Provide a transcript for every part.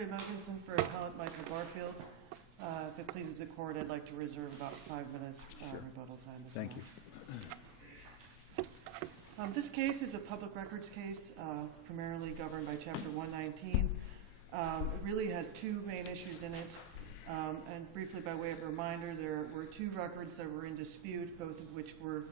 Desiree Mogensen for appellant Michael Barfield. If it pleases the court, I'd like to reserve about 5 minutes rebuttal time as well. Thank you. This case is a public records case, primarily governed by Chapter 119. It really has two main issues in it. And briefly, by way of a reminder, there were two records that were in dispute, both of which were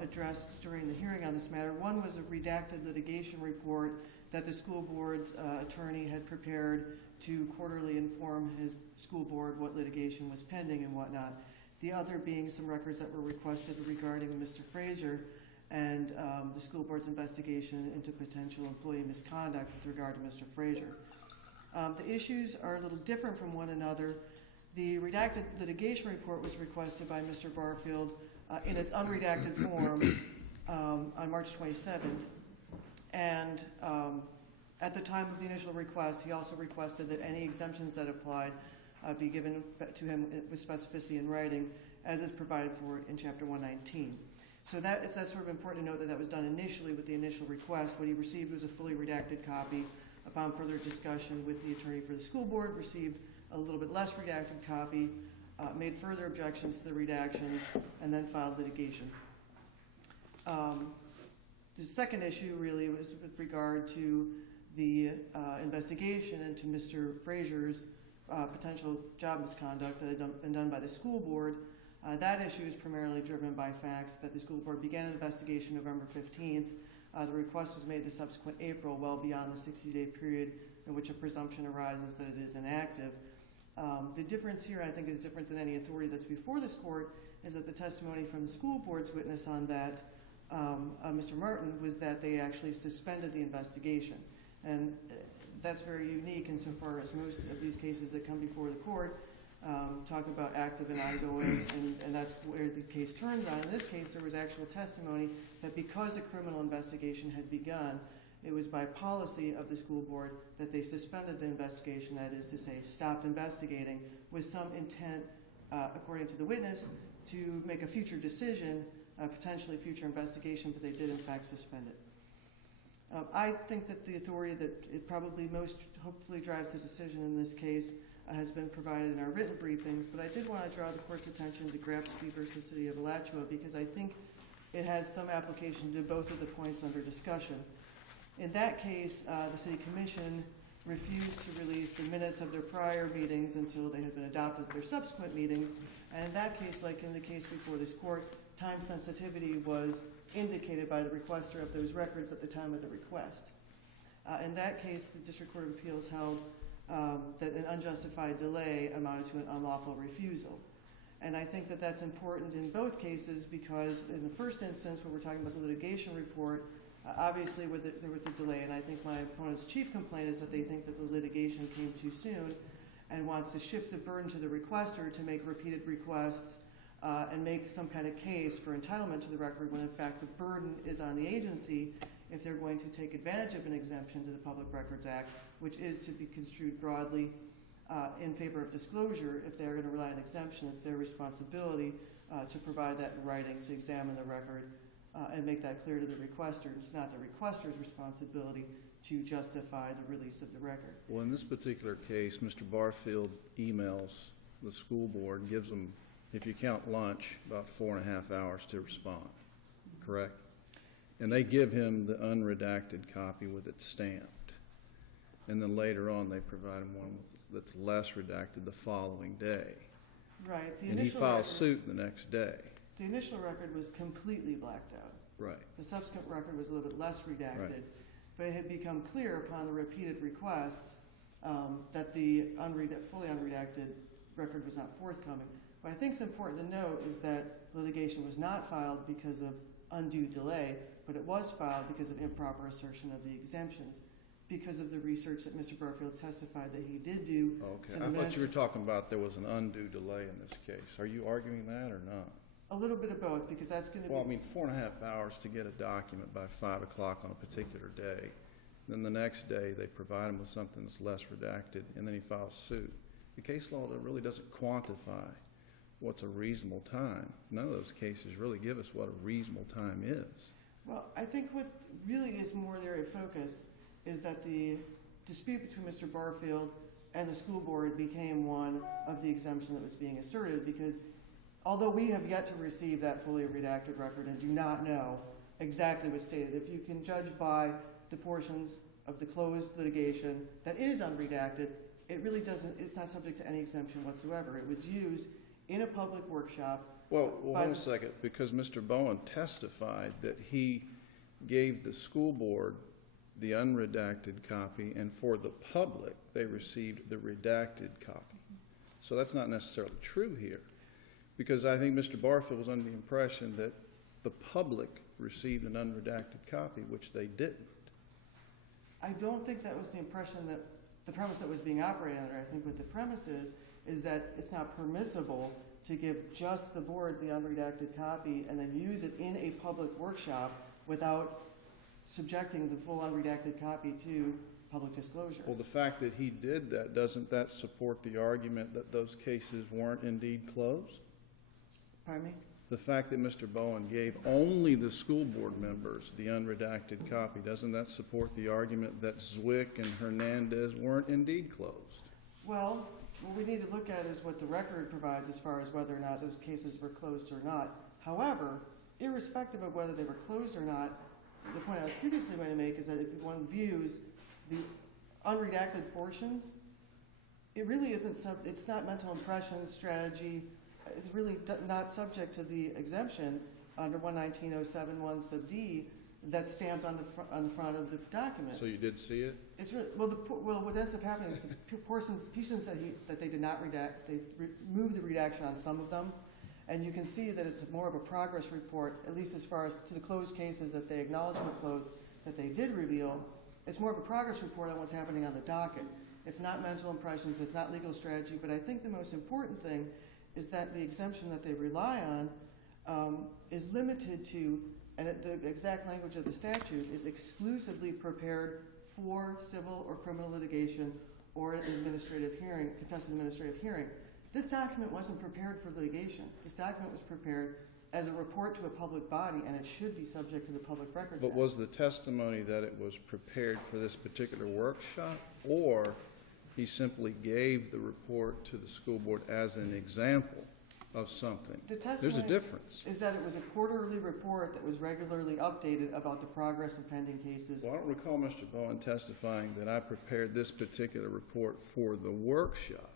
addressed during the hearing on this matter. One was a redacted litigation report that the school board's attorney had prepared to quarterly inform his school board what litigation was pending and whatnot. The other being some records that were requested regarding Mr. Fraser and the school board's investigation into potential employee misconduct with regard to Mr. Fraser. The issues are a little different from one another. The redacted litigation report was requested by Mr. Barfield in its unredacted form on March 27th. And at the time of the initial request, he also requested that any exemptions that applied be given to him with specificity in writing, as is provided for in Chapter 119. So that's sort of important to note that that was done initially with the initial request. What he received was a fully redacted copy. Upon further discussion with the attorney for the school board, received a little bit less redacted copy, made further objections to the redactions, and then filed litigation. The second issue really was with regard to the investigation into Mr. Fraser's potential job misconduct that had been done by the school board. That issue is primarily driven by facts that the school board began an investigation November 15th. The request was made the subsequent April, well beyond the 60-day period in which a presumption arises that it is inactive. The difference here, I think, is different than any authority that's before this court, is that the testimony from the school board's witness on that, Mr. Martin, was that they actually suspended the investigation. And that's very unique insofar as most of these cases that come before the court talk about active and ongoing, and that's where the case turns on. In this case, there was actual testimony that because a criminal investigation had begun, it was by policy of the school board that they suspended the investigation, that is to say, stopped investigating with some intent, according to the witness, to make a future decision, potentially future investigation, but they did in fact suspend it. I think that the authority that it probably most hopefully drives the decision in this case has been provided in our written briefings, but I did want to draw the court's attention to Grafsky versus City of Alachua because I think it has some application to both of the points under discussion. In that case, the City Commission refused to release the minutes of their prior meetings until they had been adopted at their subsequent meetings, and in that case, like in the case before this court, time sensitivity was indicated by the requester of those records at the time of the request. In that case, the District Court of Appeals held that an unjustified delay amounted to an unlawful refusal. And I think that that's important in both cases because in the first instance, when we're talking about the litigation report, obviously there was a delay, and I think my opponent's chief complaint is that they think that the litigation came too soon and wants to shift the burden to the requester to make repeated requests and make some kind of case for entitlement to the record when in fact the burden is on the agency if they're going to take advantage of an exemption to the Public Records Act, which is to be construed broadly in favor of disclosure. If they're going to rely on exemption, it's their responsibility to provide that in writing, to examine the record and make that clear to the requester. It's not the requester's responsibility to justify the release of the record. Well, in this particular case, Mr. Barfield emails the school board and gives them, if you count lunch, about 4.5 hours to respond, correct? And they give him the unredacted copy with it stamped. And then later on, they provide him one that's less redacted the following day. Right. And he files suit the next day. The initial record was completely blacked out. Right. The subsequent record was a little bit less redacted. Right. But it had become clear upon the repeated requests that the fully unredacted record was not forthcoming. What I think is important to note is that litigation was not filed because of undue delay, but it was filed because of improper assertion of the exemptions, because of the research that Mr. Barfield testified that he did do. Okay. I thought you were talking about there was an undue delay in this case. Are you arguing that or not? A little bit of both, because that's going to be... Well, I mean, 4.5 hours to get a document by 5 o'clock on a particular day. Then the next day, they provide him with something that's less redacted, and then he files suit. The case law really doesn't quantify what's a reasonable time. None of those cases really give us what a reasonable time is. Well, I think what really is more there at focus is that the dispute between Mr. Barfield and the school board became one of the exemption that was being asserted, because although we have yet to receive that fully redacted record and do not know exactly what's stated, if you can judge by the portions of the closed litigation that is unredacted, it really doesn't, it's not subject to any exemption whatsoever. It was used in a public workshop. Well, hold on a second, because Mr. Bowen testified that he gave the school board the unredacted copy, and for the public, they received the redacted copy. So that's not necessarily true here, because I think Mr. Barfield was under the impression that the public received an unredacted copy, which they didn't. I don't think that was the impression that the premise that was being operated under. I think what the premise is that it's not permissible to give just the board the unredacted copy and then use it in a public workshop without subjecting the full unredacted copy to public disclosure. Well, the fact that he did that, doesn't that support the argument that those cases weren't indeed closed? Pardon me? The fact that Mr. Bowen gave only the school board members the unredacted copy, doesn't that support the argument that Zwick and Hernandez weren't indeed closed? Well, what we need to look at is what the record provides as far as whether or not those cases were closed or not. However, irrespective of whether they were closed or not, the point I was previously going to make is that if one views the unredacted portions, it really isn't, it's not mental impressions, strategy. It's really not subject to the exemption under 119.071 sub D that's stamped on the front of the document. So you did see it? It's really, well, what ends up happening is the portions that they did not redact, they removed the redaction on some of them, and you can see that it's more of a progress report, at least as far as to the closed cases that they acknowledged were closed, that they did reveal. It's more of a progress report on what's happening on the docket. It's not mental impressions, it's not legal strategy, but I think the most important thing is that the exemption that they rely on is limited to, and the exact language of the statute is exclusively prepared for civil or criminal litigation or an administrative hearing, contested administrative hearing. This document wasn't prepared for litigation. This document was prepared as a report to a public body, and it should be subject to the Public Records Act. But was the testimony that it was prepared for this particular workshop, or he simply gave the report to the school board as an example of something? The testimony There's a difference. Is that it was a quarterly report that was regularly updated about the progress of pending cases. Well, I don't recall Mr. Bowen testifying that I prepared this particular report for the workshop.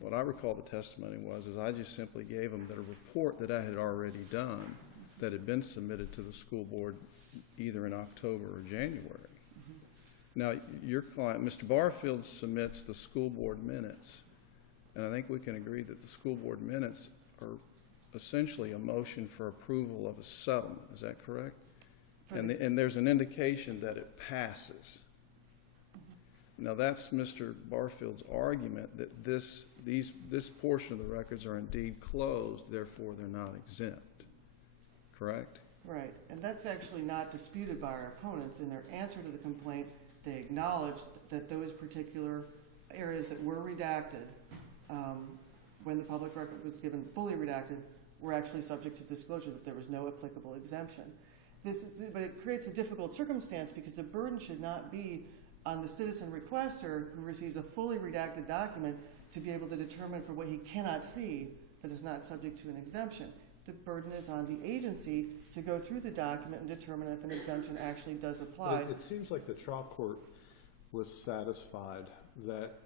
What I recall the testimony was is I just simply gave him the report that I had already done that had been submitted to the school board either in October or January. Now, your client, Mr. Barfield, submits the school board minutes, and I think we can agree that the school board minutes are essentially a motion for approval of a settlement. Is that correct? Right. And there's an indication that it passes. Now, that's Mr. Barfield's argument that this portion of the records are indeed closed, therefore they're not exempt. Correct? Right, and that's actually not disputed by our opponents. In their answer to the complaint, they acknowledged that those particular areas that were redacted when the public record was given fully redacted were actually subject to disclosure, that there was no applicable exemption. But it creates a difficult circumstance because the burden should not be on the citizen requester who receives a fully redacted document to be able to determine for what he cannot see that is not subject to an exemption. The burden is on the agency to go through the document and determine if an exemption actually does apply. It seems like the trial court was satisfied that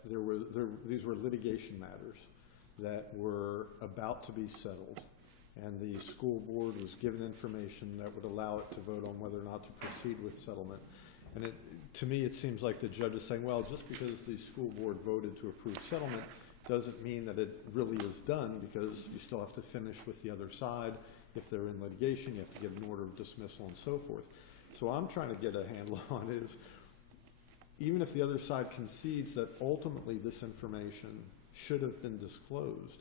these were litigation matters that were about to be settled, and the school board was given information that would allow it to vote on whether or not to proceed with settlement. And to me, it seems like the judge is saying, well, just because the school board voted to approve settlement doesn't mean that it really is done, because you still have to finish with the other side. If they're in litigation, you have to get an order of dismissal and so forth. So what I'm trying to get a handle on is, even if the other side concedes that ultimately this information should have been disclosed,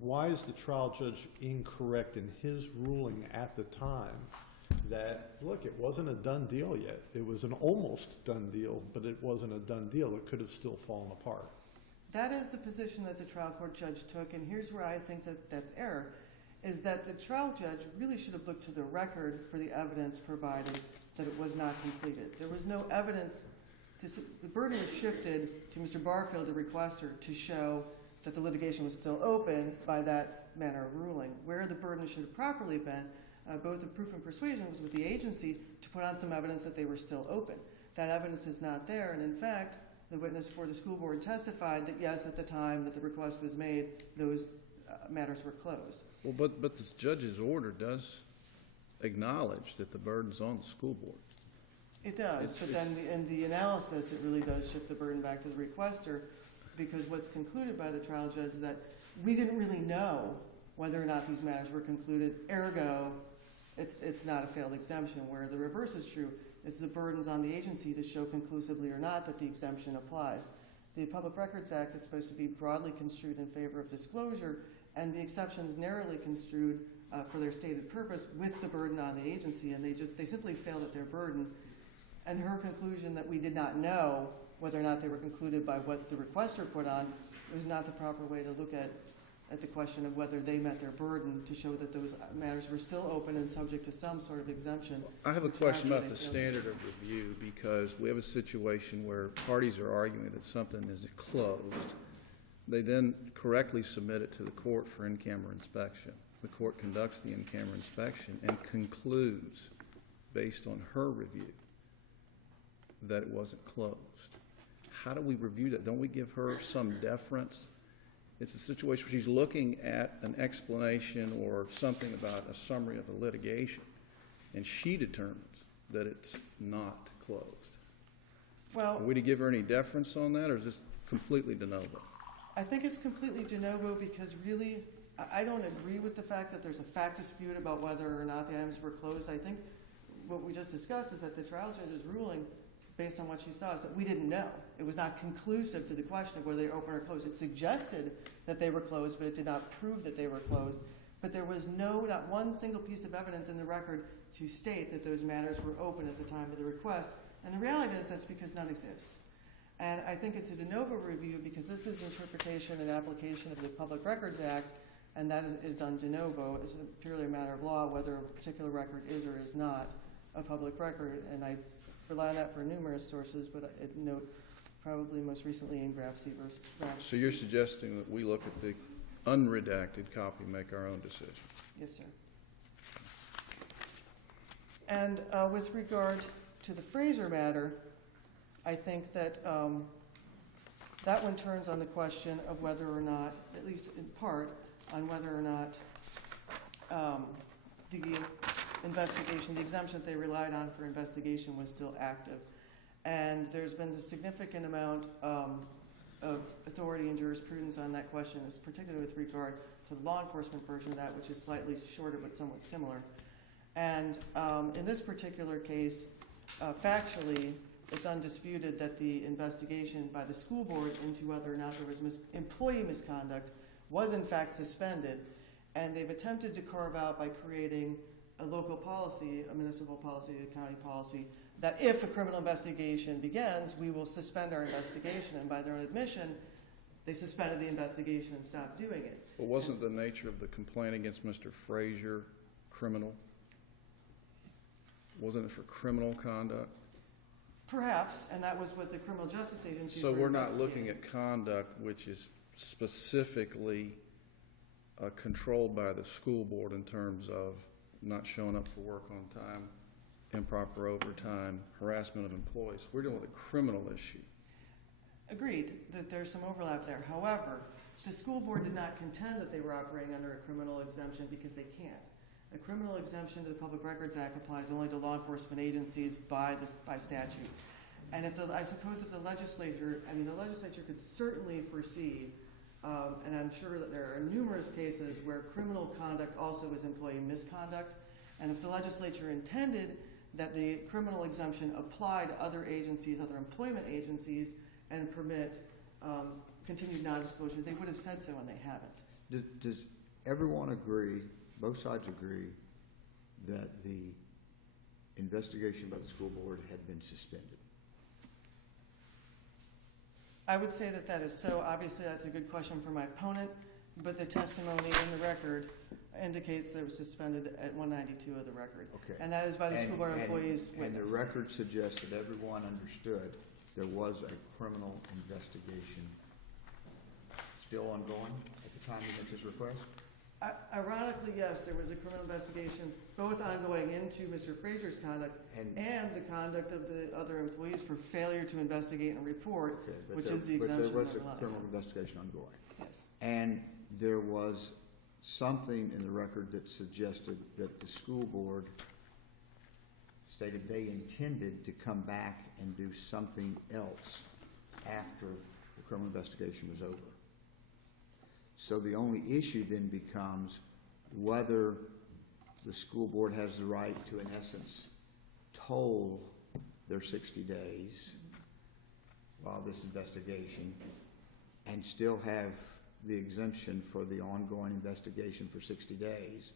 why is the trial judge incorrect in his ruling at the time that, look, it wasn't a done deal yet. It was an almost done deal, but it wasn't a done deal. It could have still fallen apart. That is the position that the trial court judge took, and here's where I think that that's error, is that the trial judge really should have looked to the record for the evidence provided that it was not completed. There was no evidence the burden was shifted to Mr. Barfield, the requester, to show that the litigation was still open by that manner of ruling. Where the burden should have properly been, both the proof and persuasion, was with the agency to put on some evidence that they were still open. That evidence is not there, and in fact, the witness for the school board testified that yes, at the time that the request was made, those matters were closed. Well, but the judge's order does acknowledge that the burden's on the school board. It does, but then in the analysis, it really does shift the burden back to the requester, because what's concluded by the trial judge is that we didn't really know whether or not these matters were concluded, ergo, it's not a failed exemption, where the reverse is true. It's the burden's on the agency to show conclusively or not that the exemption applies. The Public Records Act is supposed to be broadly construed in favor of disclosure, and the exceptions narrowly construed for their stated purpose with the burden on the agency, and they simply failed at their burden. And her conclusion that we did not know whether or not they were concluded by what the requester put on was not the proper way to look at the question of whether they met their burden to show that those matters were still open and subject to some sort of exemption. I have a question about the standard of review, because we have a situation where parties are arguing that something is closed. They then correctly submit it to the court for in-camera inspection. The court conducts the in-camera inspection and concludes, based on her review, that it wasn't closed. How do we review that? Don't we give her some deference? It's a situation where she's looking at an explanation or something about a summary of a litigation, and she determines that it's not closed. Well, Are we to give her any deference on that, or is this completely de novo? I think it's completely de novo, because really, I don't agree with the fact that there's a fact dispute about whether or not the items were closed. I think what we just discussed is that the trial judge's ruling, based on what she saw, is that we didn't know. It was not conclusive to the question of whether they were open or closed. It suggested that they were closed, but it did not prove that they were closed. But there was not one single piece of evidence in the record to state that those matters were open at the time of the request. And the reality is that's because none exists. And I think it's a de novo review, because this is interpretation and application of the Public Records Act, and that is done de novo. It's purely a matter of law whether a particular record is or is not a public record. And I rely on that for numerous sources, but I note probably most recently in Graf Seaver's. So you're suggesting that we look at the unredacted copy and make our own decision? Yes, sir. And with regard to the Fraser matter, I think that that one turns on the question of whether or not, at least in part, on whether or not the investigation, the exemption that they relied on for investigation, was still active. And there's been a significant amount of authority and jurisprudence on that question, particularly with regard to the law enforcement version of that, which is slightly shorter but somewhat similar. And in this particular case, factually, it's undisputed that the investigation by the school board into whether or not there was employee misconduct was in fact suspended. And they've attempted to carve out, by creating a local policy, a municipal policy, a county policy, that if a criminal investigation begins, we will suspend our investigation. And by their own admission, they suspended the investigation and stopped doing it. Well, wasn't the nature of the complaint against Mr. Frazier criminal? Wasn't it for criminal conduct? Perhaps, and that was what the criminal justice agency. So we're not looking at conduct which is specifically controlled by the school board in terms of not showing up for work on time, improper overtime, harassment of employees. We're dealing with a criminal issue. Agreed that there's some overlap there. However, the school board did not contend that they were operating under a criminal exemption, because they can't. A criminal exemption to the Public Records Act applies only to law enforcement agencies by statute. And I suppose if the legislature could certainly foresee, and I'm sure that there are numerous cases where criminal conduct also is employee misconduct, and if the legislature intended that the criminal exemption apply to other agencies, other employment agencies, and permit continued non-disclosure, they would have said so, and they haven't. Does everyone agree, both sides agree, that the investigation by the school board had been suspended? I would say that that is so. Obviously, that's a good question for my opponent, but the testimony in the record indicates that it was suspended at 192 of the record. Okay. And that is by the school board employees' And witness. the record suggests that everyone understood there was a criminal investigation still ongoing at the time he makes his request? Ironically, yes, there was a criminal investigation, both ongoing into Mr. Frazier's conduct and the conduct of the other employees for failure to investigate and report, Okay, but which there- is the exemption. But there was a number 9. criminal investigation ongoing. Yes. And there was something in the record that suggested that the school board stated they intended to come back and do something else after the criminal investigation was over. So the only issue then becomes whether the school board has the right to, in essence, toll their 60 days while this investigation and still have the exemption for the ongoing investigation for 60 days,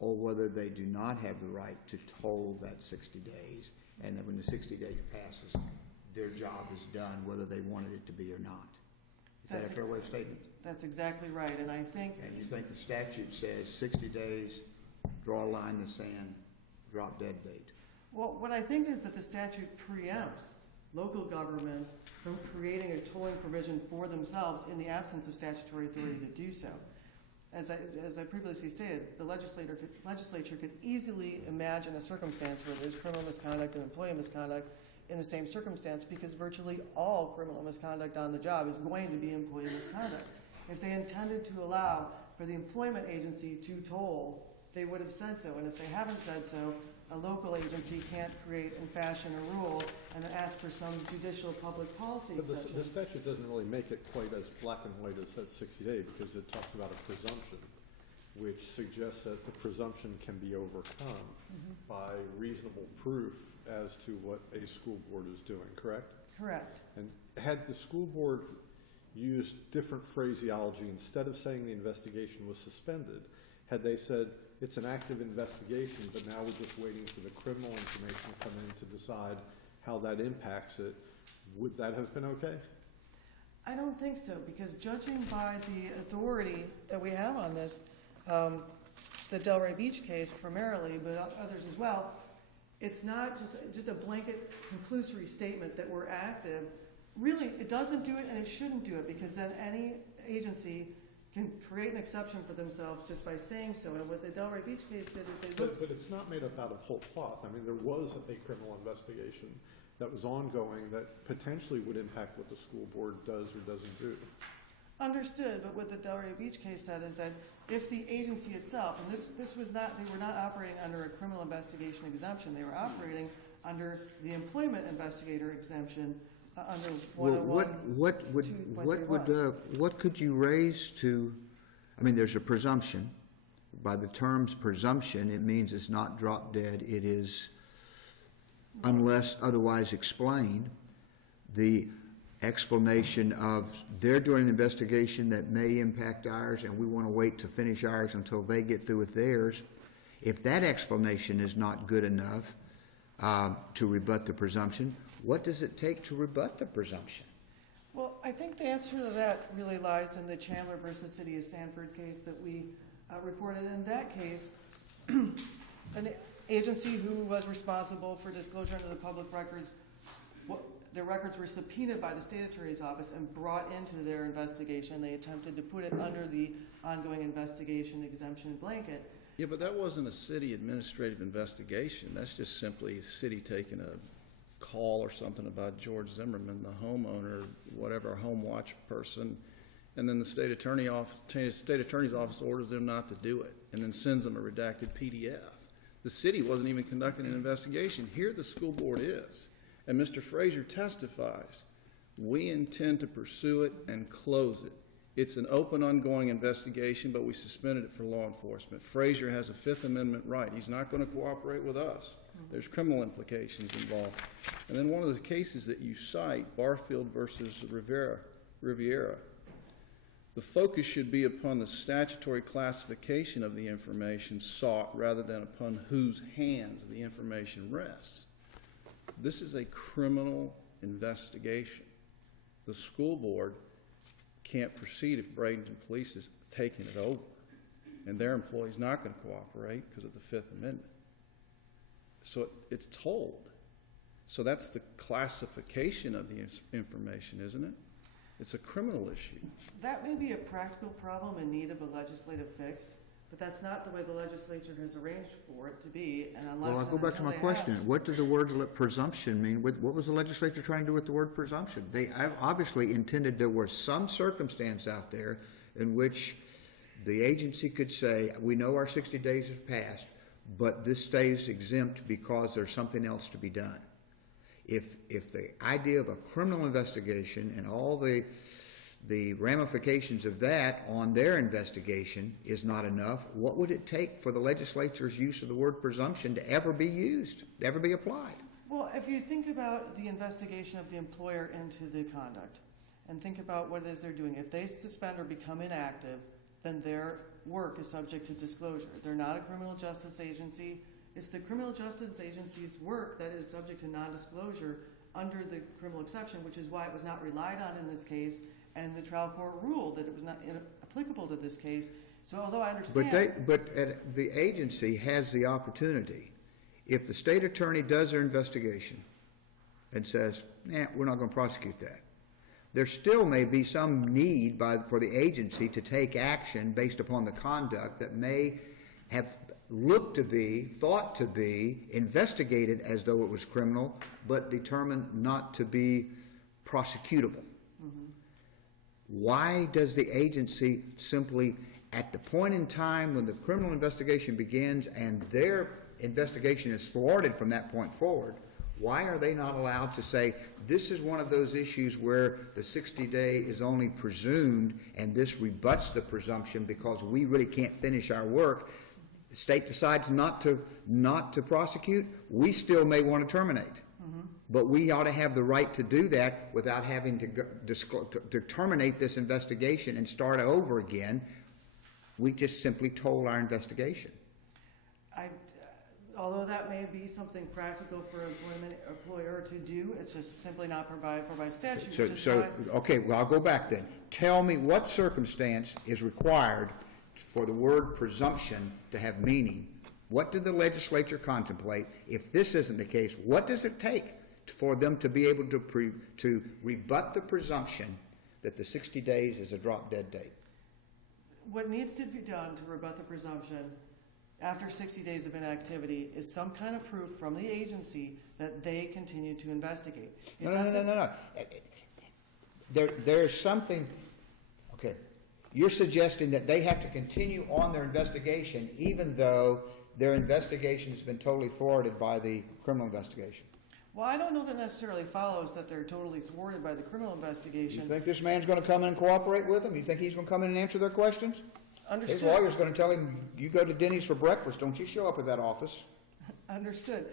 or whether they do not have the right to toll that 60 days, and then when the 60 days passes, their job is done, whether they wanted it to be or not. Is that a fair way of statement? That's exactly right, and I think, And you think the statute says 60 days, draw a line in the sand, drop dead date? well, what I think is that the statute preempts local governments from creating a tolling provision for themselves in the absence of statutory authority to do so. As I previously stated, the legislature could easily imagine a circumstance where there's criminal misconduct and employee misconduct in the same circumstance, because virtually all criminal misconduct on the job is going to be employee misconduct. If they intended to allow for the employment agency to toll, they would have said so. And if they haven't said so, a local agency can't create and fashion a rule and then ask for some judicial public policy But exception. the statute doesn't really make it quite as black and white as that 60-day, because it talks about a presumption, which suggests that the presumption can be overcome by reasonable proof as to what a school board is doing, correct? Correct. And had the school board used different phraseology, instead of saying the investigation was suspended, had they said it's an active investigation, but now we're just waiting for the criminal information to come in to decide how that impacts it, would that have been okay? I don't think so, because judging by the authority that we have on this, the Delray Beach case primarily, but others as well, it's not just a blanket conclusory statement that we're active. Really, it doesn't do it and it shouldn't do it, because then any agency can create an exception for themselves just by saying so. And what the Delray Beach case did is they looked. But it's not made up out of whole cloth. I mean, there was a criminal investigation that was ongoing that potentially would impact what the school board does or doesn't do. Understood, but what the Delray Beach case said is that if the agency itself, and this was not, they were not operating under a criminal investigation exemption, they were operating under the employment investigator exemption under Well, 101. what could you raise to, I mean, there's a presumption. By the term's presumption, it means it's not drop dead. It is, unless otherwise explained, the explanation of they're doing an investigation that may impact ours and we want to wait to finish ours until they get through with theirs. If that explanation is not good enough to rebut the presumption, what does it take to rebut the presumption? Well, I think the answer to that really lies in the Chandler versus City of Sanford case that we reported. In that case, an agency who was responsible for disclosure into the public records, their records were subpoenaed by the state attorney's office and brought into their investigation. They attempted to put it under the ongoing investigation exemption blanket. Yeah, but that wasn't a city administrative investigation. That's just simply a city taking a call or something about George Zimmerman, the homeowner, whatever, home watch person, and then the state attorney's office orders them not to do it and then sends them a redacted PDF. The city wasn't even conducting an investigation. Here the school board is. And Mr. Frazier testifies, we intend to pursue it and close it. It's an open, ongoing investigation, but we suspended it for law enforcement. Frazier has a Fifth Amendment right. He's not going to cooperate with us. There's criminal implications involved. And then one of the cases that you cite, Barfield versus Riviera, the focus should be upon the statutory classification of the information sought rather than upon whose hands the information rests. This is a criminal investigation. The school board can't proceed if Bradenton Police is taking it over, and their employee's not going to cooperate because of the Fifth Amendment. So it's told. So that's the classification of the information, isn't it? It's a criminal issue. That may be a practical problem in need of a legislative fix, but that's not the way the legislature has arranged for it to be, and unless Well, I'll go back to my question. What did the word presumption mean? What was the legislature trying to do with the word presumption? They obviously intended there was some circumstance out there in which the agency could say, we know our 60 days have passed, but this stays exempt because there's something else to be done. If the idea of a criminal investigation and all the ramifications of that on their investigation is not enough, what would it take for the legislature's use of the word presumption to ever be used, to ever be applied? Well, if you think about the investigation of the employer into the conduct, and think about what it is they're doing, if they suspend or become inactive, then their work is subject to disclosure. They're not a criminal justice agency. It's the criminal justice agency's work that is subject to non-disclosure under the criminal exception, which is why it was not relied on in this case, and the trial court ruled that it was not applicable to this case. So although I understand... But the agency has the opportunity, if the state attorney does their investigation and says, we're not going to prosecute that, there still may be some need for the agency to take action based upon the conduct that may have thought to be, investigated as though it was criminal, but determined not to be prosecutable. Mm-hmm. Why does the agency simply, at the point in time when the criminal investigation begins and their investigation is thwarted from that point forward, why are they not allowed to say, this is one of those issues where the 60-day is only presumed and this rebuts the presumption because we really can't finish our work? The state decides not to prosecute, we still may want to terminate. Mm-hmm. But we ought to have the right to do that without having to terminate this investigation and start over again. We just simply told our investigation. Although that may be something practical for an employer to do, it's just simply not provided for by statute. Okay, well, I'll go back then. Tell me what circumstance is required for the word presumption to have meaning. What did the legislature contemplate? If this isn't the case, what does it take for them to be able to rebut the presumption that the 60 days is a drop-dead date? What needs to be done to rebut the presumption after 60 days of inactivity is some kind of proof from the agency that they continue to investigate. No. There's something, okay, you're suggesting that they have to continue on their investigation even though their investigation has been totally thwarted by the criminal investigation. Well, I don't know that necessarily follows that they're totally thwarted by the criminal investigation. You think this man's going to come in and cooperate with them? You think he's going to come in and answer their questions? Understood. His lawyer's going to tell him, you go to Denny's for breakfast, don't you show up at that office. Understood.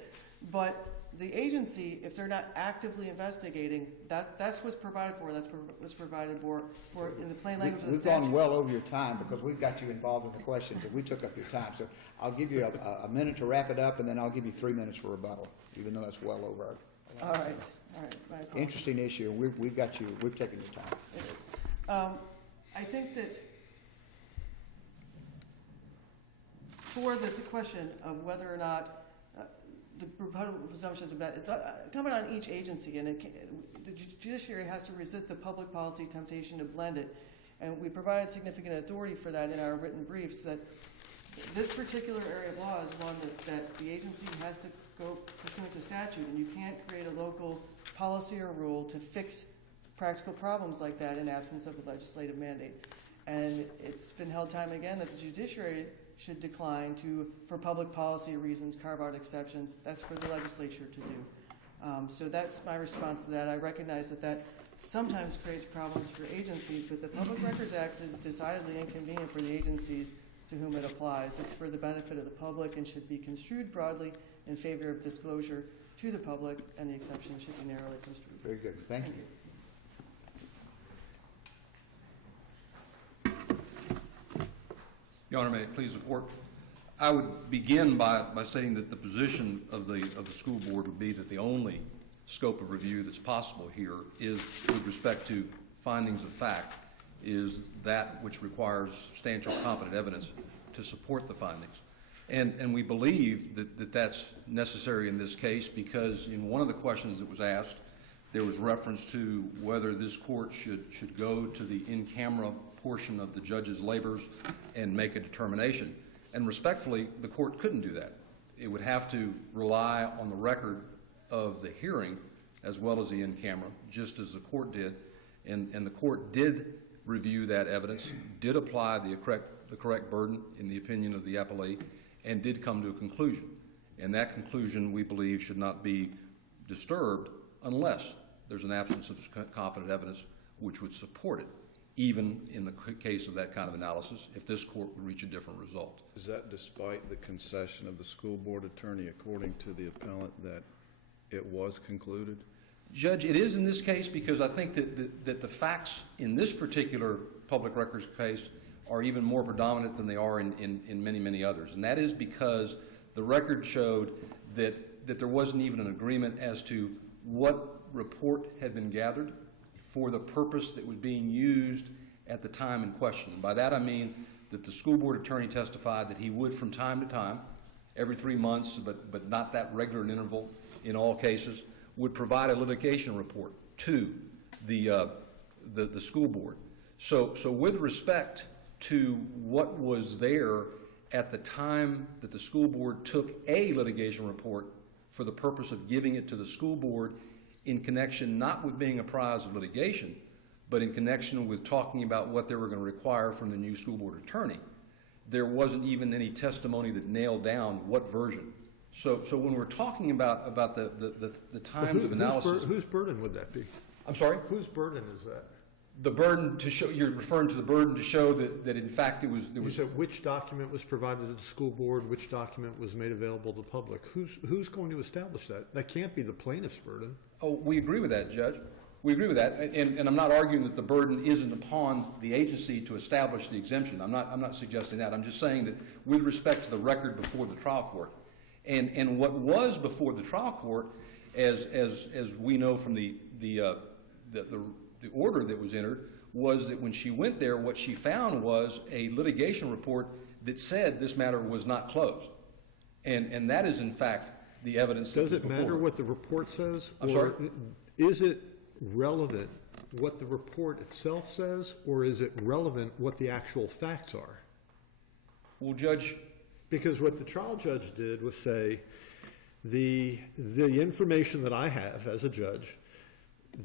But the agency, if they're not actively investigating, that's what's provided for. That's what's provided for in the plain language of the statute. We've gone well over your time because we've got you involved in the questions and we took up your time. So I'll give you a minute to wrap it up and then I'll give you 3 minutes for rebuttal, even though that's well over our All right. My apologies. Interesting issue. We've taken your time. It is. I think that for the question of whether or not the rebuttable presumptions of that, it's coming on each agency, and the judiciary has to resist the public policy temptation to blend it. And we provide significant authority for that in our written briefs, that this particular area of law is one that the agency has to go pursuant to statute, and you can't create a local policy or rule to fix practical problems like that in absence of a legislative mandate. And it's been held time and again that the judiciary should decline to, for public policy reasons, carve out exceptions. That's for the legislature to do. So that's my response to that. I recognize that sometimes creates problems for agencies, but the Public Records Act is decidedly inconvenient for the agencies to whom it applies. It's for the benefit of the public and should be construed broadly in favor of disclosure to the public, and the exception should be narrowly construed. Very good. Thank you. Your Honor, may it please the court. I would begin by stating that the position of the school board would be that the only scope of review that's possible here is, with respect to findings of fact, is that which requires substantial competent evidence to support the findings. And we believe that that's necessary in this case because in one of the questions that was asked, there was reference to whether this court should go to the in-camera portion of the judge's labors and make a determination. And respectfully, the court couldn't do that. It would have to rely on the record of the hearing as well as the in-camera, just as the court did. And the court did review that evidence, did apply the correct burden in the opinion of the appellate, and did come to a conclusion. And that conclusion, we believe, should not be disturbed unless there's an absence of competent evidence which would support it, even in the case of that kind of analysis, if this court would reach a different result. Is that despite the concession of the school board attorney, according to the appellant, that it was concluded? Judge, it is in this case because I think that the facts in this particular public records case are even more predominant than they are in many, many others. And that is because the record showed that there wasn't even an agreement as to what report had been gathered for the purpose that was being used at the time in question. And by that I mean that the school board attorney testified that he would from time to time, every 3 months, but not that regular an interval in all cases, would provide a litigation report to the school board. So with respect to what was there at the time that the school board took a litigation report for the purpose of giving it to the school board in connection not with being apprised of litigation, but in connection with talking about what they were going to require from the new school board attorney, there wasn't even any testimony that nailed down what version. So when we're talking about the times of analysis... Whose burden would that be? I'm sorry? Whose burden is that? The burden to show, you're referring to the burden to show that in fact there was... You said which document was provided to the school board, which document was made available to the public. Who's going to establish that? That can't be the plaintiff's burden. Oh, we agree with that, Judge. We agree with that, and I'm not arguing that the burden isn't upon the agency to establish the exemption. I'm not suggesting that. I'm just saying that with respect to the record before the trial court, and what was before the trial court, as we know from the order that was entered, was that when she went there, what she found was a litigation report that said this matter was not closed, and that is in fact the evidence. Does it matter what the report says? I'm sorry? Is it relevant what the report itself says, or is it relevant what the actual facts are? Well, Judge... Because what the trial judge did was say, the information that I have as a judge,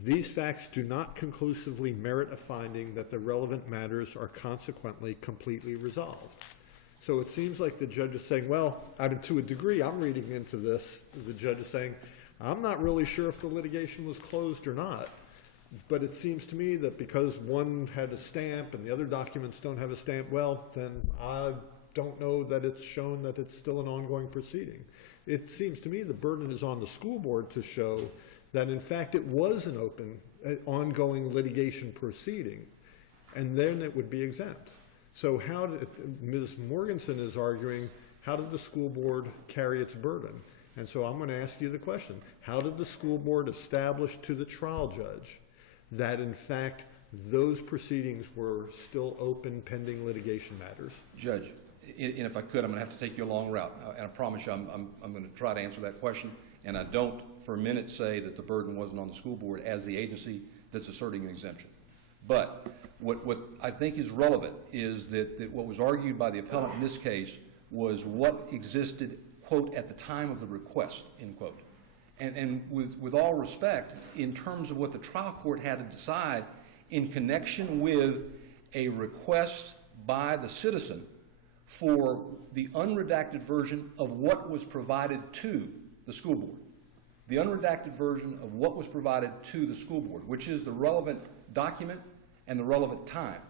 these facts do not conclusively merit a finding that the relevant matters are consequently completely resolved. So it seems like the judge is saying, well, I mean, to a degree, I'm reading into this, the judge is saying, I'm not really sure if the litigation was closed or not, but it seems to me that because one had a stamp and the other documents don't have a stamp, well, then I don't know that it's shown that it's still an ongoing proceeding. It seems to me the burden is on the school board to show that in fact it was an open, ongoing litigation proceeding, and then it would be exempt. So how did, Ms. Morganson is arguing, how did the school board carry its burden? And so I'm going to ask you the question, how did the school board establish to the trial judge that in fact those proceedings were still open pending litigation matters? Judge, and if I could, I'm going to have to take you a long route, and I promise you I'm going to try to answer that question, and I don't for a minute say that the burden wasn't on the school board as the agency that's asserting an exemption. But what I think is relevant is that what was argued by the appellant in this case was what existed, quote, at the time of the request, end quote. And with all respect, in terms of what the trial court had to decide in connection with a request by the citizen for the unredacted version of what was provided to the school board. The unredacted version of what was provided to the school board, which is the relevant document and the relevant time.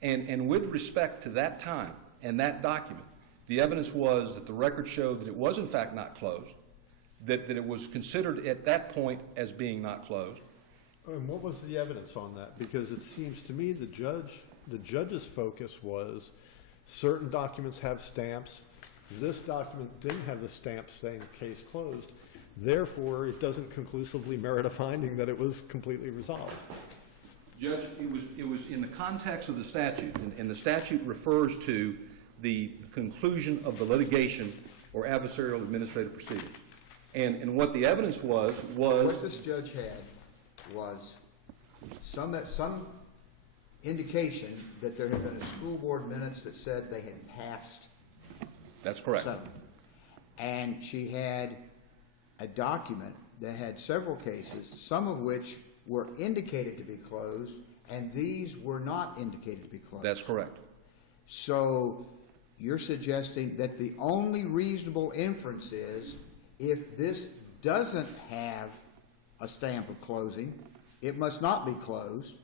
And with respect to that time and that document, the evidence was that the record showed that it was in fact not closed, that it was considered at that point as being not closed. And what was the evidence on that? Because it seems to me the judge's focus was certain documents have stamps. This document didn't have the stamp saying case closed. Therefore, it doesn't conclusively merit a finding that it was completely resolved. Judge, it was in the context of the statute, and the statute refers to the conclusion of the litigation or adversarial administrative proceedings. And what the evidence was What this judge had was some indication that there had been a school board minutes that said they had passed. That's correct. settlement. And she had a document that had several cases, some of which were indicated to be closed, and these were not indicated to be closed. That's correct. So you're suggesting that the only reasonable inference is if this doesn't have a stamp of closing, it must not be closed.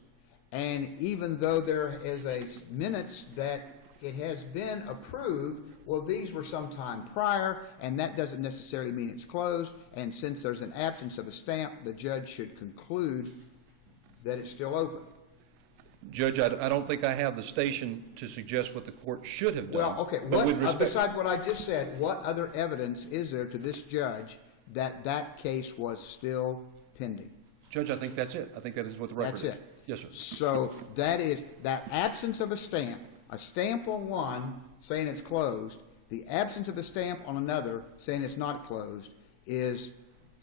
And even though there is a minutes that it has been approved, well, these were sometime prior, and that doesn't necessarily mean it's closed. And since there's an absence of a stamp, the judge should conclude that it's still open. Judge, I don't think I have the station to suggest what the court should have done. Well, okay, But with respect- besides what I just said, what other evidence is there to this judge that that case was still pending? Judge, I think that's it. I think that is what the record is. That's it? Yes, sir. So that is, that absence of a stamp on one saying it's closed, the absence of a stamp on another saying it's not closed is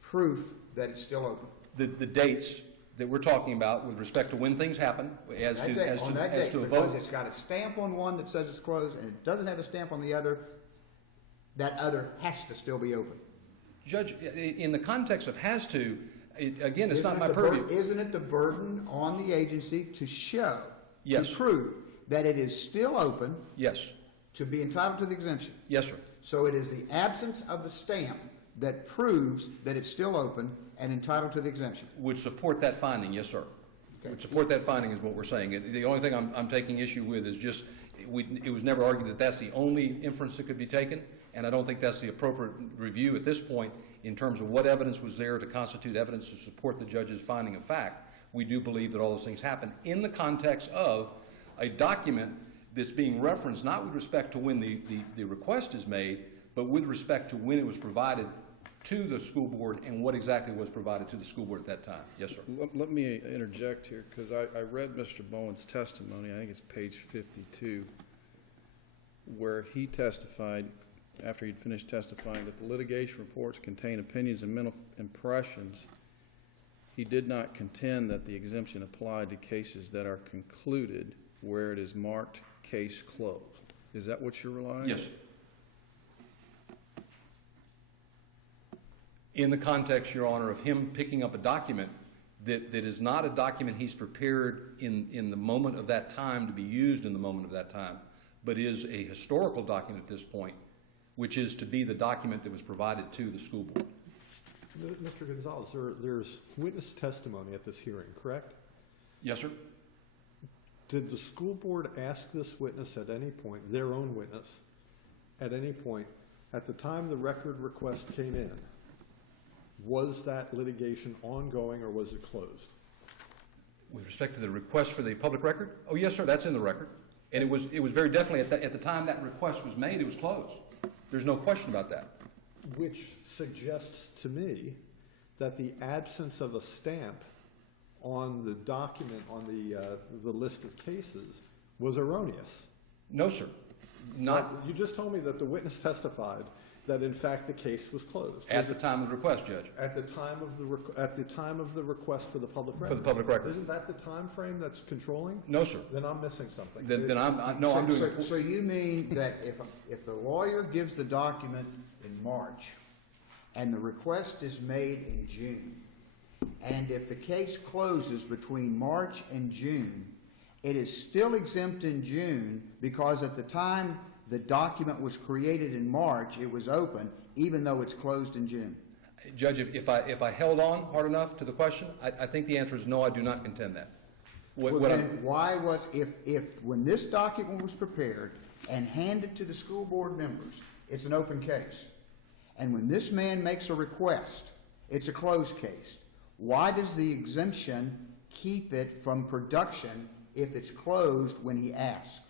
proof that it's still open. The dates that we're talking about with respect to when things happen, as On to that as date, to a because vote. it's got a stamp on one that says it's closed and it doesn't have a stamp on the other, that other has to still be open. Judge, in the context of has to, again, it's Isn't not it my the purview. Isn't it the burden on the agency to show, Yes. to prove that it is still open Yes. to be entitled to the exemption? Yes, sir. So it is the absence of the stamp that proves that it's still open and entitled to the exemption. Would support that finding, yes, sir. Okay. Would support that finding is what we're saying. The only thing I'm taking issue with is just, it was never argued that that's the only inference that could be taken, and I don't think that's the appropriate review at this point in terms of what evidence was there to constitute evidence to support the judge's finding of fact. We do believe that all those things happened in the context of a document that's being referenced, not with respect to when the request is made, but with respect to when it was provided to the school board and what exactly was provided to the school board at that time. Yes, sir. Let me interject here, because I read Mr. Bowen's testimony, I think it's page 52, where he testified, after he'd finished testifying, that the litigation reports contain opinions and mental impressions. He did not contend that the exemption applied to cases that are concluded where it is marked case closed. Is that what you're relying on? Yes. In the context, Your Honor, of him picking up a document that is not a document he's prepared in the moment of that time to be used in the moment of that time, but is a historical document at this point, which is to be the document that was provided to the school board. Mr. Gonzalez, there's witness testimony at this hearing, correct? Yes, sir. Did the school board ask this witness at any point, their own witness, at any point, at the time the record request came in, was that litigation ongoing or was it closed? With respect to the request for the public record? Oh, yes, sir, that's in the record. And it was very definitely, at the time that request was made, it was closed. There's no question about that. Which suggests to me that the absence of a stamp on the document, on the list of cases, was erroneous. No, sir. Not You just told me that the witness testified that in fact the case was closed. at the time of the request, Judge. At the time of the request for the public record. For the public record. Isn't that the time frame that's controlling? No, sir. Then I'm missing something. Then I'm doing. So you mean that if the lawyer gives the document in March and the request is made in June, and if the case closes between March and June, it is still exempt in June because at the time the document was created in March, it was open, even though it's closed in June. Judge, if I held on hard enough to the question, I think the answer is no, I do not contend that. Well, then why was, if when this document was prepared and handed to the school board members, it's an open case, and when this man makes a request, it's a closed case, why does the exemption keep it from production if it's closed when he asks?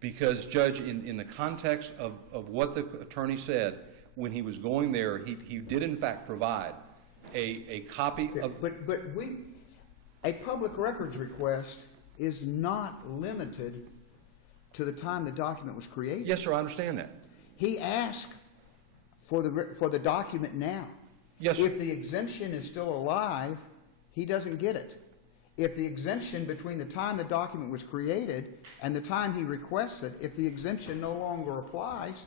Because, Judge, in the context of what the attorney said, when he was going there, he did in fact provide a copy of... But a public records request is not limited to the time the document was created. Yes, sir, I understand that. He asked for the document now. Yes, sir. If the exemption is still alive, he doesn't get it. If the exemption between the time the document was created and the time he requests it, if the exemption no longer applies,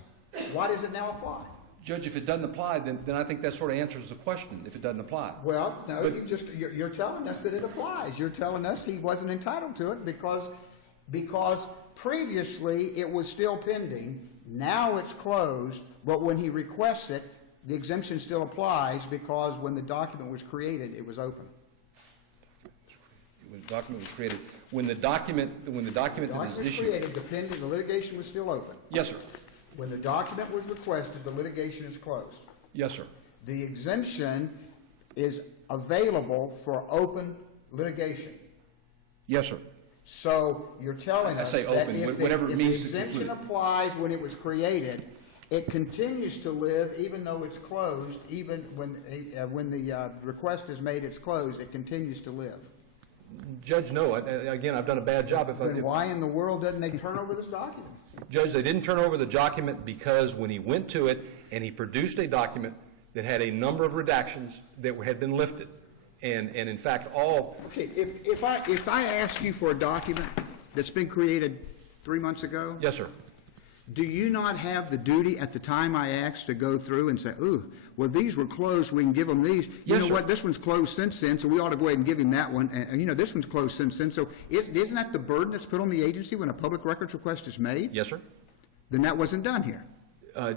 why does it now apply? Judge, if it doesn't apply, then I think that sort of answers the question, if it doesn't apply. Well, no, But- you're telling us that it applies. You're telling us he wasn't entitled to it because previously it was still pending. Now it's closed, but when he requests it, the exemption still applies because when the document was created, it was open. When the document was created, when the document The that is document was issued. created, the litigation was still open. Yes, sir. When the document was requested, the litigation is closed. Yes, sir. The exemption is available for open litigation. Yes, sir. So you're telling I us say that open, if whatever it the means to exemption conclude. applies when it was created, it continues to live even though it's closed, even when the request is made, it's closed, it continues to live. Judge, no, again, I've done a bad job. Then why in the world doesn't they turn over this document? Judge, they didn't turn over the document because when he went to it and he produced a document that had a number of redactions that had been lifted. And in fact, all, Okay, if I ask you for a document that's been created 3 months ago, yes, sir. do you not have the duty at the time I asked to go through and say, ooh, well, these were closed, we can give them these? You Yes, know sir. what, this one's closed since then, so we ought to go ahead and give him that one. And you know, this one's closed since then. So isn't that the burden that's put on the agency when a public records request is made? Yes, sir. Then that wasn't done here.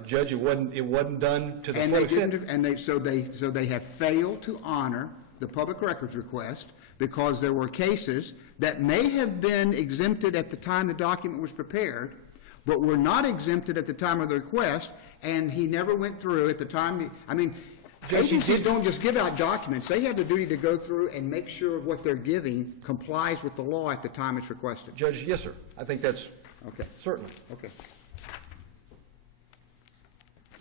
Judge, it wasn't done to the And full they extent. didn't, and so they have failed to honor the public records request because there were cases that may have been exempted at the time the document was prepared, but were not exempted at the time of the request, and he never went through at the time. Judge, he Agencies did- don't just give out documents. They have the duty to go through and make sure what they're giving complies with the law at the time it's requested. Judge, yes, sir. I think that's Okay, certainly. okay.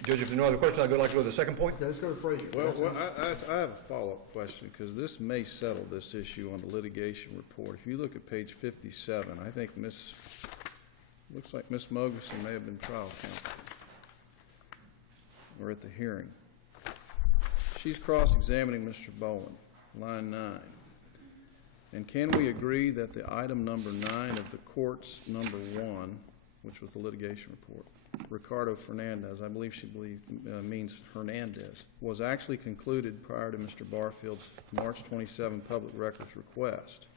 Judge, if there are no other questions, I'd like to go to the second point. Okay, let's go to Frazier. Well, I have a follow-up question, because this may settle this issue on the litigation report. If you look at page 57, I think looks like Ms. Mogerson may have been trial counsel, or at the hearing. She's cross-examining Mr. Bowen, line 9. And can we agree that the item number 9 of the court's number 1, which was the litigation report, Ricardo Fernandez, I believe she means Hernandez, was actually concluded prior to Mr. Barfield's March 27 public records request?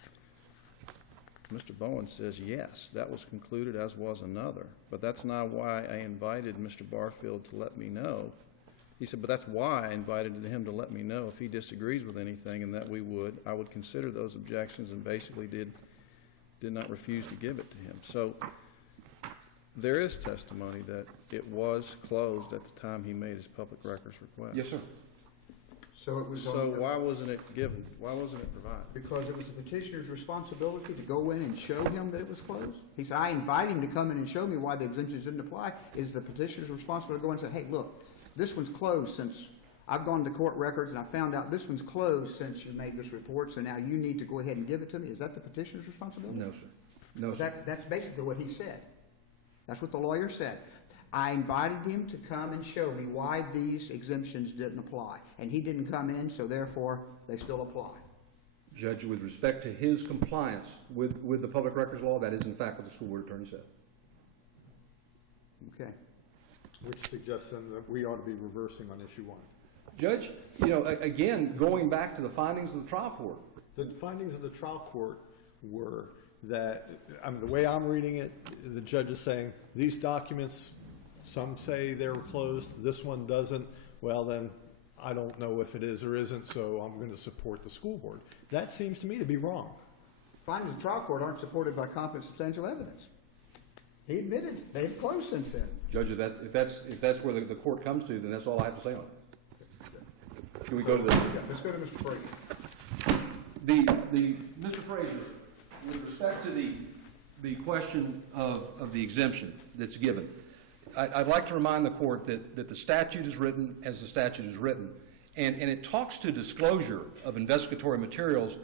Mr. Bowen says, yes, that was concluded, as was another. But that's not why I invited Mr. Barfield to let me know. He said, but that's why I invited him to let me know if he disagrees with anything, and that I would consider those objections, and basically did not refuse to give it to him. So there is testimony that it was closed at the time he made his public records request. Yes, sir. So it was So why wasn't it given? Why wasn't it provided? Because it was the petitioner's responsibility to go in and show him that it was closed. He said, I invite him to come in and show me why the exemptions didn't apply. Is the petitioner's responsibility to go in and say, hey, look, this one's closed since I've gone to court records and I found out this one's closed since you made this report, so now you need to go ahead and give it to me. Is that the petitioner's responsibility? No, sir. No, sir. That's basically what he said. That's what the lawyer said. I invited him to come and show me why these exemptions didn't apply. And he didn't come in, so therefore they still apply. Judge, with respect to his compliance with the public records law, that is in fact what the school board attorney said. Okay. Which suggests then that we ought to be reversing on issue 1. Judge, again, going back to the findings of the trial court. The findings of the trial court were that, the way I'm reading it, the judge is saying, these documents, some say they were closed, this one doesn't, well then, I don't know if it is or isn't, so I'm going to support the school board. That seems to me to be wrong. Findings of the trial court aren't supported by competent substantial evidence. He admitted they've closed since then. Judge, if that's where the court comes to, then that's all I have to say on it. Can we go to the... Let's go to Mr. Frazier. Mr. Frazier, with respect to the question of the exemption that's given, I'd like to remind the court that the statute is written as the statute is written, and it talks to disclosure of investigatory materials,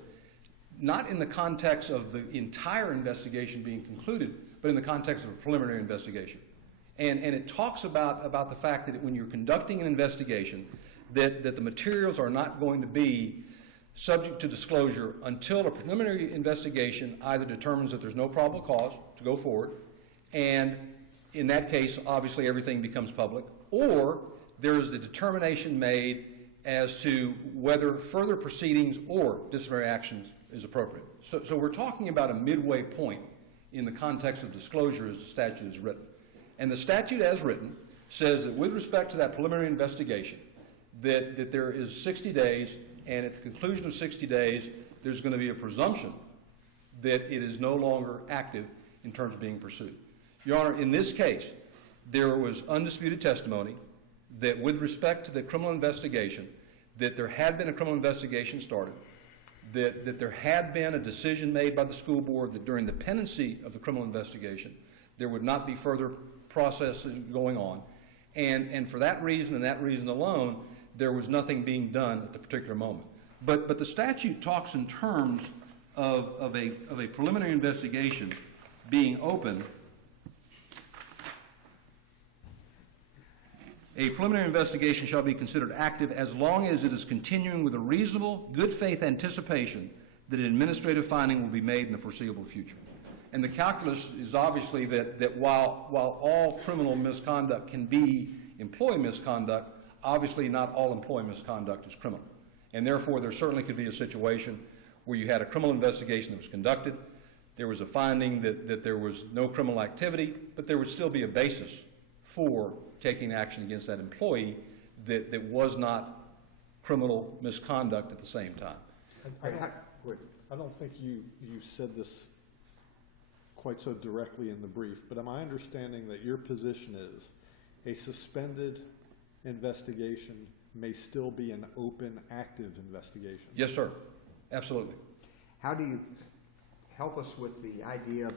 not in the context of the entire investigation being concluded, but in the context of a preliminary investigation. And it talks about the fact that when you're conducting an investigation, that the materials are not going to be subject to disclosure until a preliminary investigation either determines that there's no probable cause to go forward, and in that case, obviously everything becomes public, or there is the determination made as to whether further proceedings or disciplinary actions is appropriate. So we're talking about a midway point in the context of disclosure as the statute is written. And the statute as written says that with respect to that preliminary investigation, that there is 60 days, and at the conclusion of 60 days, there's going to be a presumption that it is no longer active in terms of being pursued. Your Honor, in this case, there was undisputed testimony that with respect to the criminal investigation, that there had been a criminal investigation started, that there had been a decision made by the school board that during the pendency of the criminal investigation, there would not be further processes going on. And for that reason and that reason alone, there was nothing being done at the particular moment. But the statute talks in terms of a preliminary investigation being open. A preliminary investigation shall be considered active as long as it is continuing with a reasonable, good faith anticipation that an administrative finding will be made in the foreseeable future. And the calculus is obviously that while all criminal misconduct can be employee misconduct, obviously not all employee misconduct is criminal. And therefore, there certainly could be a situation where you had a criminal investigation that was conducted, there was a finding that there was no criminal activity, but there would still be a basis for taking action against that employee that was not criminal misconduct at the same time. I don't think you said this quite so directly in the brief, but am I understanding that your position is a suspended investigation may still be an open, active investigation? Yes, sir. Absolutely. How do you help us with the idea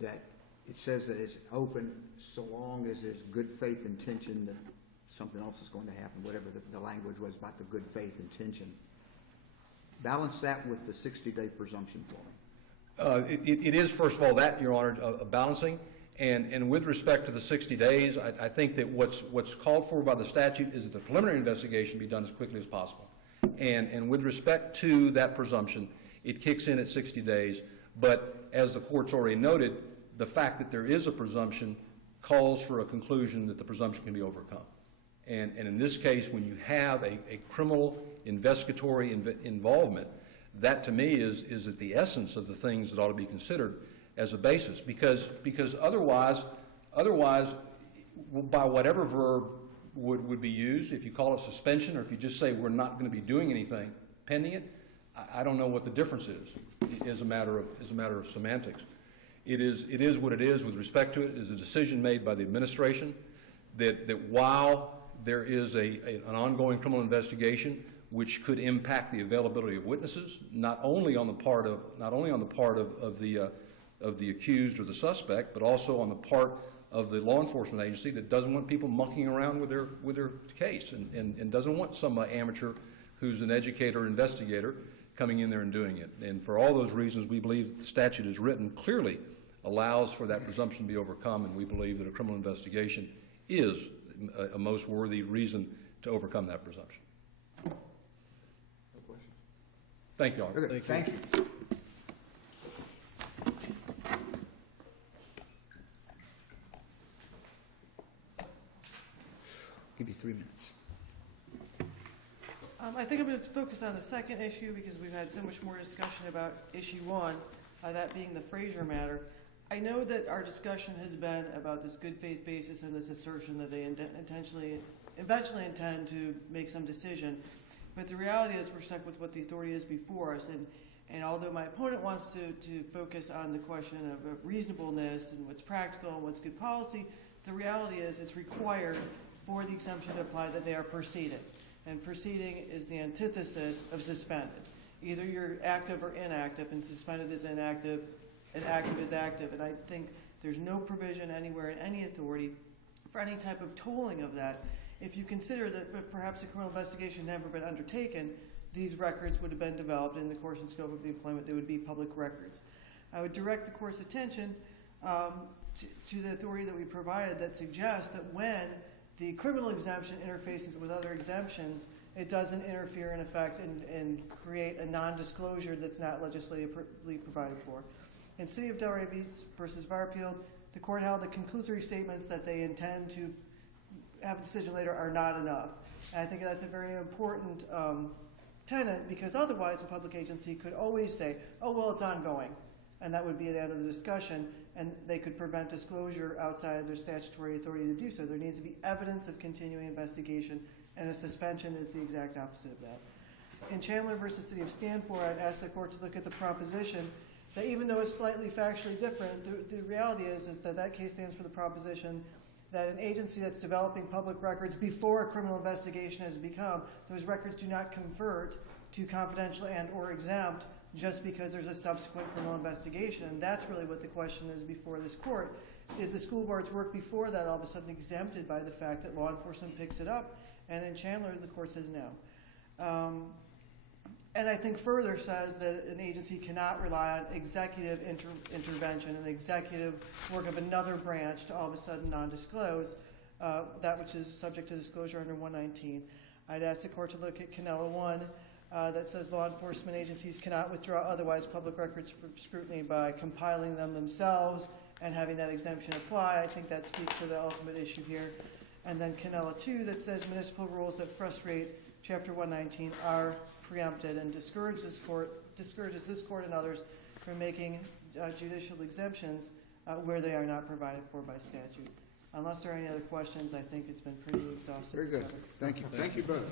that it says that it's open so long as there's good faith intention that something else is going to happen, whatever the language was about the good faith intention? Balance that with the 60-day presumption for me. It is, first of all, that, Your Honor, a balancing. And with respect to the 60 days, I think that what's called for by the statute is that the preliminary investigation be done as quickly as possible. And with respect to that presumption, it kicks in at 60 days. But as the court's already noted, the fact that there is a presumption calls for a conclusion that the presumption can be overcome. And in this case, when you have a criminal investigatory involvement, that to me is at the essence of the things that ought to be considered as a basis, because otherwise, by whatever verb would be used, if you call it suspension or if you just say we're not going to be doing anything pending it, I don't know what the difference is as a matter of semantics. It is what it is with respect to it. It is a decision made by the administration that while there is an ongoing criminal investigation which could impact the availability of witnesses, not only on the part of the accused or the suspect, but also on the part of the law enforcement agency that doesn't want people monkeying around with their case and doesn't want some amateur who's an educator or investigator coming in there and doing it. And for all those reasons, we believe the statute is written clearly allows for that presumption to be overcome, and we believe that a criminal investigation is a most worthy reason to overcome that presumption. No questions. Thank you, Your Honor. Okay, thank you. Give you 3 minutes. I think I'm going to focus on the second issue because we've had so much more discussion about issue one, that being the Frazier matter. I know that our discussion has been about this good faith basis and this assertion that they eventually intend to make some decision. But the reality is we're stuck with what the authority is before us. And although my opponent wants to focus on the question of reasonableness and what's practical and what's good policy, the reality is it's required for the exemption to apply that they are proceeding. And proceeding is the antithesis of suspended. Either you're active or inactive, and suspended is inactive, and active is active. And I think there's no provision anywhere in any authority for any type of tolling of that. If you consider that perhaps a criminal investigation had never been undertaken, these records would have been developed in the course and scope of the employment. They would be public records. I would direct the court's attention to the authority that we provided that suggests that when the criminal exemption interfaces with other exemptions, it doesn't interfere in effect and create a non-disclosure that's not legislatively provided for. In City of Delray versus Varfield, the court held that conclusory statements that they intend to have a decision later are not enough. And I think that's a very important tenet, because otherwise a public agency could always say, oh, well, it's ongoing. And that would be the end of the discussion, and they could prevent disclosure outside of their statutory authority to do so. There needs to be evidence of continuing investigation, and a suspension is the exact opposite of that. In Chandler versus City of Stanford, I'd ask the court to look at the proposition that even though it's slightly factually different, the reality is that that case stands for the proposition that an agency that's developing public records before a criminal investigation has begun, those records do not convert to confidential and or exempt just because there's a subsequent criminal investigation. And that's really what the question is before this court. Is the school board's work before that all of a sudden exempted by the fact that law enforcement picks it up? And in Chandler, the court says no. And I think further says that an agency cannot rely on executive intervention and executive work of another branch to all of a sudden non-disclose that which is subject to disclosure under 119. I'd ask the court to look at Canella 1 that says law enforcement agencies cannot withdraw otherwise public records from scrutiny by compiling them themselves and having that exemption apply. I think that speaks to the ultimate issue here. And then Canella 2 that says municipal rules that frustrate Chapter 119 are preempted and discourages this court and others from making judicial exemptions where they are not provided for by statute. Unless there are any other questions, I think it's been pretty exhaustive. Very good. Thank you. Thank you both.